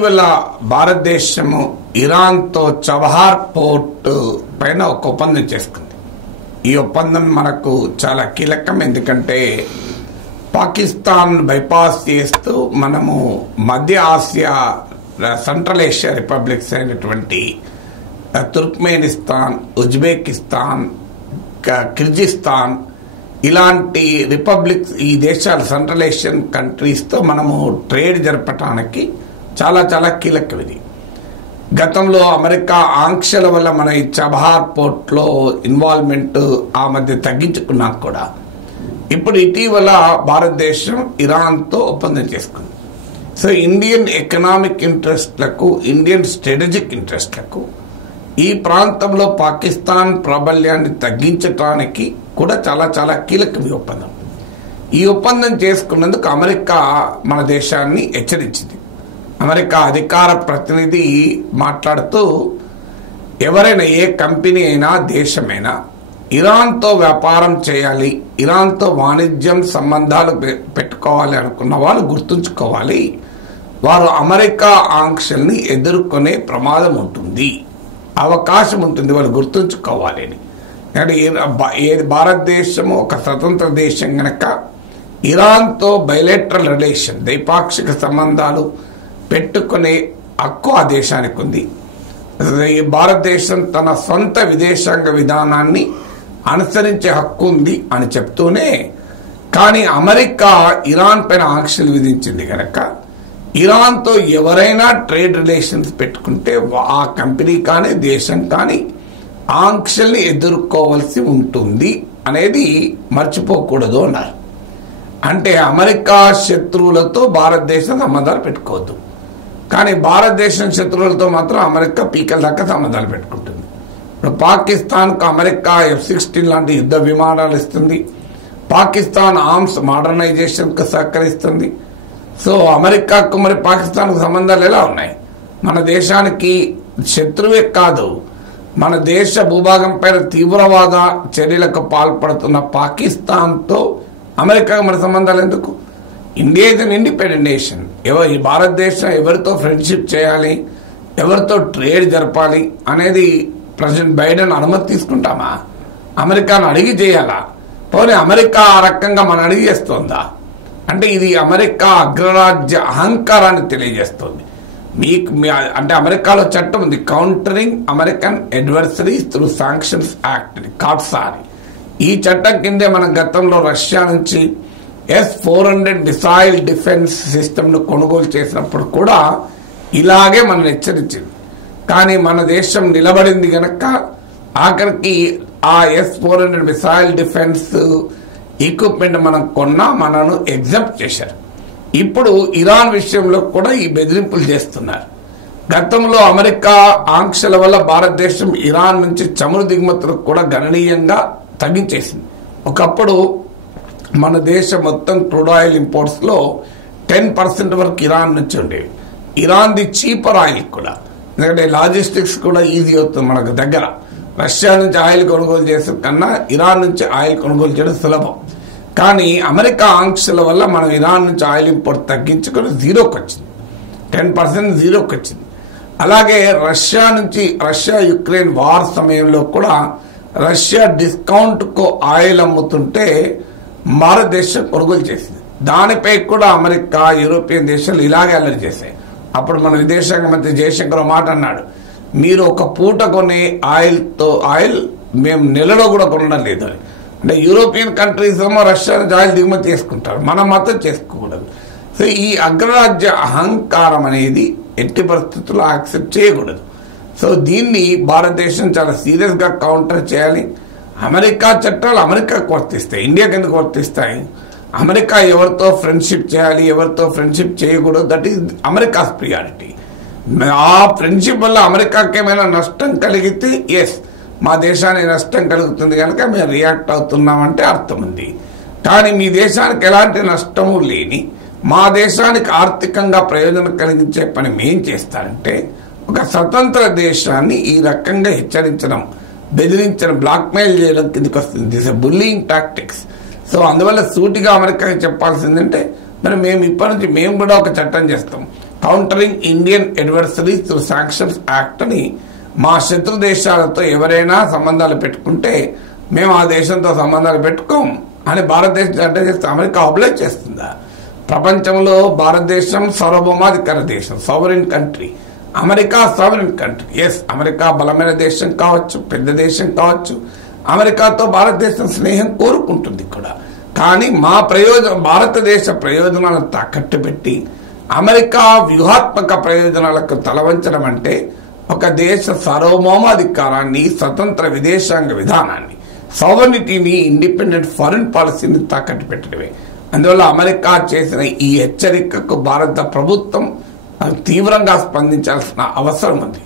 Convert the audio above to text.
ఇటీవల భారతదేశము ఇరాన్తో చబహార్ పోర్ట్ పైన ఒక ఒప్పందం చేసుకుంది. ఈ ఒప్పందం మనకు చాలా కీలకం. ఎందుకంటే పాకిస్తాన్ బైపాస్ చేస్తూ మనము మధ్య ఆసియా, సెంట్రల్ ఏషియా రిపబ్లిక్స్ అయినటువంటి తుర్క్మెనిస్తాన్, ఉజ్బెకిస్తాన్, కిర్గిస్తాన్ ఇలాంటి రిపబ్లిక్స్, ఈ దేశాలు సెంట్రల్ ఏషియన్ కంట్రీస్తో మనము ట్రేడ్ జరపడానికి చాలా చాలా కీలకం. ఇది గతంలో అమెరికా ఆంక్షల వల్ల మన ఈ చబహార్ పోర్ట్లో ఇన్వాల్వ్మెంట్ ఆ మధ్య తగ్గించుకున్నా కూడా ఇప్పుడు ఇటీవల భారతదేశం ఇరాన్తో ఒప్పందం చేసుకుంది. సో ఇండియన్ ఎకనామిక్ ఇంట్రెస్ట్లకు, ఇండియన్ స్ట్రాటజిక్ ఇంట్రెస్ట్లకు ఈ ప్రాంతంలో పాకిస్తాన్ ప్రాబల్యాన్ని తగ్గించడానికి కూడా చాలా చాలా కీలకం ఈ ఒప్పందం. ఈ ఒప్పందం చేసుకున్నందుకు అమెరికా మన దేశాన్ని హెచ్చరించింది. అమెరికా అధికార ప్రతినిధి మాట్లాడుతూ, ఎవరైనా ఏ కంపెనీ అయినా దేశమైనా ఇరాన్తో వ్యాపారం చేయాలి, ఇరాన్తో వాణిజ్యం సంబంధాలు పెట్టుకోవాలి అనుకున్న వాళ్ళు గుర్తుంచుకోవాలి, వారు అమెరికా ఆంక్షల్ని ఎదుర్కొనే ప్రమాదం ఉంటుంది, అవకాశం ఉంటుంది, వాళ్ళు గుర్తుంచుకోవాలి అని. భారతదేశము ఒక స్వతంత్ర దేశం గనక ఇరాన్తో బైలేటరల్ రిలేషన్, ద్వైపాక్షిక సంబంధాలు పెట్టుకునే హక్కు ఆ దేశానికి ఉంది. ఈ భారతదేశం తన సొంత విదేశాంగ విధానాన్ని అనుసరించే హక్కు ఉంది అని చెప్తూనే, కానీ అమెరికా ఇరాన్ పైన ఆంక్షలు విధించింది కనుక ఇరాన్తో ఎవరైనా ట్రేడ్ రిలేషన్స్ పెట్టుకుంటే ఆ కంపెనీ కానీ దేశం కానీ ఆంక్షల్ని ఎదుర్కోవాల్సి ఉంటుంది అనేది మర్చిపోకూడదు అన్నారు. అంటే అమెరికా శత్రువులతో భారతదేశం సంబంధాలు పెట్టుకోవద్దు, కానీ భారతదేశం శత్రువులతో మాత్రం అమెరికా పీకల దాకా సంబంధాలు పెట్టుకుంటుంది. ఇప్పుడు పాకిస్తాన్కు అమెరికా F-16 లాంటి యుద్ధ విమానాలు ఇస్తుంది, పాకిస్తాన్ ఆర్మ్స్ మోడర్నైజేషన్కు సహకరిస్తుంది. సో అమెరికాకు మరి పాకిస్తాన్కు సంబంధాలు ఎలా ఉన్నాయి? మన దేశానికి శత్రువే కాదు, మన దేశ భూభాగం పైన తీవ్రవాద చర్యలకు పాల్పడుతున్న పాకిస్తాన్తో అమెరికాకు మన సంబంధాలు ఎందుకు? India is an independent nation. ఈ భారతదేశం ఎవరితో ఫ్రెండ్షిప్ చేయాలి, ఎవరితో ట్రేడ్ జరపాలి అనేది ప్రెసిడెంట్ బైడెన్ అనుమతి తీసుకుంటామా? అమెరికాను అడిగి చేయాలా? పోనీ అమెరికా ఆ రకంగా మనం అడిగి చేస్తోందా? అంటే ఇది అమెరికా అగ్రరాజ్య అహంకారాన్ని తెలియజేస్తుంది. అంటే అమెరికాలో చట్టం ఉంది, countering American adversaries through sanctions act, కాట్సారి. ఈ చట్టం కిందే మనం గతంలో రష్యా నుంచి S-400 మిసైల్ డిఫెన్స్ సిస్టమ్ను కొనుగోలు చేసినప్పుడు కూడా ఇలాగే మనం హెచ్చరించింది. కానీ మన దేశం నిలబడింది గనక ఆఖరికి ఆ S-400 మిసైల్ డిఫెన్స్ ఎక్విప్మెంట్ మనం కొన్నా మనను ఎగ్జెప్ట్ చేశారు. ఇప్పుడు ఇరాన్ విషయంలో కూడా ఈ బెదిరింపులు చేస్తున్నారు. గతంలో అమెరికా ఆంక్షల వల్ల భారతదేశం ఇరాన్ నుంచి చమురు దిగుమతులకు కూడా గణనీయంగా తగ్గించేసింది. ఒకప్పుడు మన దేశం మొత్తం క్రూడ్ ఆయిల్ ఇంపోర్ట్స్లో 10% వరకు ఇరాన్ నుంచి ఉండేవి. ఇరాన్ది చీపర్ ఆయిల్ కూడా, ఎందుకంటే లాజిస్టిక్స్ కూడా ఈజీ అవుతుంది మనకు దగ్గర. రష్యా నుంచి ఆయిల్ కొనుగోలు చేసే కన్నా ఇరాన్ నుంచి ఆయిల్ కొనుగోలు చేయడం సులభం. కానీ అమెరికా ఆంక్షల వల్ల మనం ఇరాన్ నుంచి ఆయిల్ ఇంపోర్ట్ తగ్గించుకొని 0కి వచ్చింది, 10% 0కి వచ్చింది. అలాగే రష్యా యుక్రెయిన్ వార్ సమయంలో కూడా రష్యా డిస్కౌంట్కు ఆయిల్ అమ్ముతుంటే భారతదేశం కొనుగోలు చేసింది. దానిపై కూడా అమెరికా, యూరోపియన్ దేశాలు ఇలాగే అల్లరి చేశాయి. అప్పుడు మన విదేశాంగ మంత్రి జయశంకర్ మాట అన్నాడు, మీరు ఒక పూట కొనే ఆయిల్ మేము నెలలో కూడా కొనడం లేదు అని. అంటే యూరోపియన్ కంట్రీస్ ఏమో రష్యా నుంచి ఆయిల్ దిగుమతి చేసుకుంటారు, మనం మాత్రం చేసుకోకూడదు. సో ఈ అగ్రరాజ్య అహంకారం అనేది ఎట్టి పరిస్థితుల్లో యాక్సెప్ట్ చేయకూడదు. సో దీన్ని భారతదేశం చాలా సీరియస్గా కౌంటర్ చేయాలి. అమెరికా చట్టాలు అమెరికాకు వర్తిస్తాయి, ఇండియాకి ఎందుకు వర్తిస్తాయి? అమెరికా ఎవరితో ఫ్రెండ్షిప్ చేయాలి, ఎవరితో ఫ్రెండ్షిప్ చేయకూడదు, దట్ ఈస్ అమెరికాస్ ప్రియారిటీ. ఆ ఫ్రెండ్షిప్ వల్ల అమెరికాకి ఏమైనా నష్టం కలిగితే ఎస్, మా దేశానికి నష్టం కలుగుతుంది కనుక మేము రియాక్ట్ అవుతున్నామంటే అర్థం ఉంది. కానీ మీ దేశానికి ఎలాంటి నష్టము లేని మా దేశానికి ఆర్థికంగా ప్రయోజనం కలిగించే పని మేం చేస్తారంటే ఒక స్వతంత్ర దేశాన్ని ఈ రకంగా హెచ్చరించడం, బెదిరించడం, బ్లాక్మెయిల్ చేయడం కిందకి వస్తుంది. This bullying tactics. సో అందువల్ల సూటిగా అమెరికాకి చెప్పాల్సిందంటే, మరి మేము ఇప్పటి నుంచి మేము కూడా ఒక చట్టం చేస్తాం, countering Indian adversaries through sanctions act అని మా శత్రు దేశాలతో ఎవరైనా సంబంధాలు పెట్టుకుంటే మేము ఆ దేశంతో సంబంధాలు పెట్టుకోం అని భారతదేశం అంటే చేస్తే అమెరికా అబ్లైజ్ చేస్తుందా? ప్రపంచంలో భారతదేశం సార్వభౌమాధికార దేశం, sovereign country. America sovereign country. Yes, America బలమైన దేశం కావచ్చు, పెద్ద దేశం కావచ్చు. అమెరికాతో భారతదేశం స్నేహం కోరుకుంటుంది కూడా. కానీ మా భారతదేశ ప్రయోజనాలను తాకట్టు పెట్టి అమెరికా వ్యూహాత్మక ప్రయోజనాలకు తలవంచడం అంటే ఒక దేశ సార్వభౌమాధికారాన్ని, స్వతంత్ర విదేశాంగ విధానాన్ని, సావర్నిటీని, ఇండిపెండెంట్ ఫారిన్ పాలసీని తాకట్టు పెట్టడమే. అందువల్ల అమెరికా చేసిన ఈ హెచ్చరికకు భారత ప్రభుత్వం తీవ్రంగా స్పందించాల్సిన అవసరం ఉంది.